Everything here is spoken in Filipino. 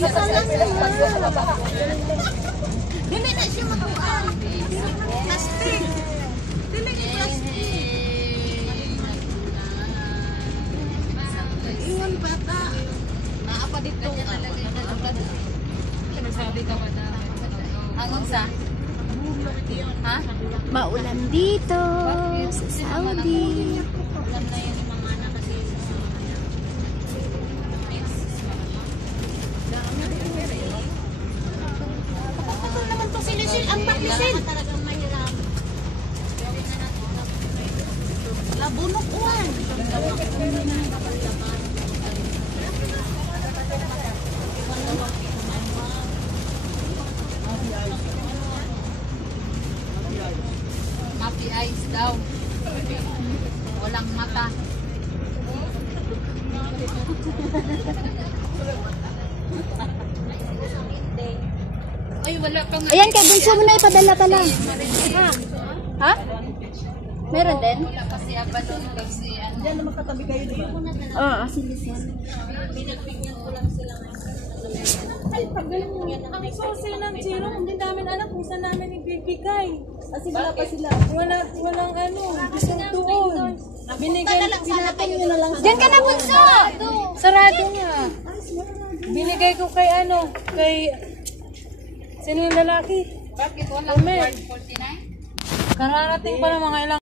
Isa lang naman. Dili na siya makuhaan. Plastic. Dili ni plastic. Ingon bata. Naapa dito. Sinasabi ka ba na? Angon sa? Ha? Maulan dito sa Saudi. Ulan na yun yung mga anak kasi ito naman to si Lisil. Ang baklisil. Talagang mahirap. Labunok uwan. Mapi eyes daw. Walang mata. Ay, wala kang... Ayan, kay Bunso mo na ipadala pala. Ha? Meron din? Wala kasi abalon kasi ano. Diyan naman katabi kayo diba? Oo, sige siya. Pinagbigyan ko lang sila ngayon. Ay, pagaling mo yan. Ang susi ng Chiro, hindi namin alam kung saan namin ibibigay. Kasi wala pa sila. Walang ano, isang doon. Pinapin nyo na lang. Diyan ka na, Bunso! Sarado nga. Binigay ko kay ano, kay... Sino yung lalaki? Bakit walang 49? Kararating pa ng mga ilang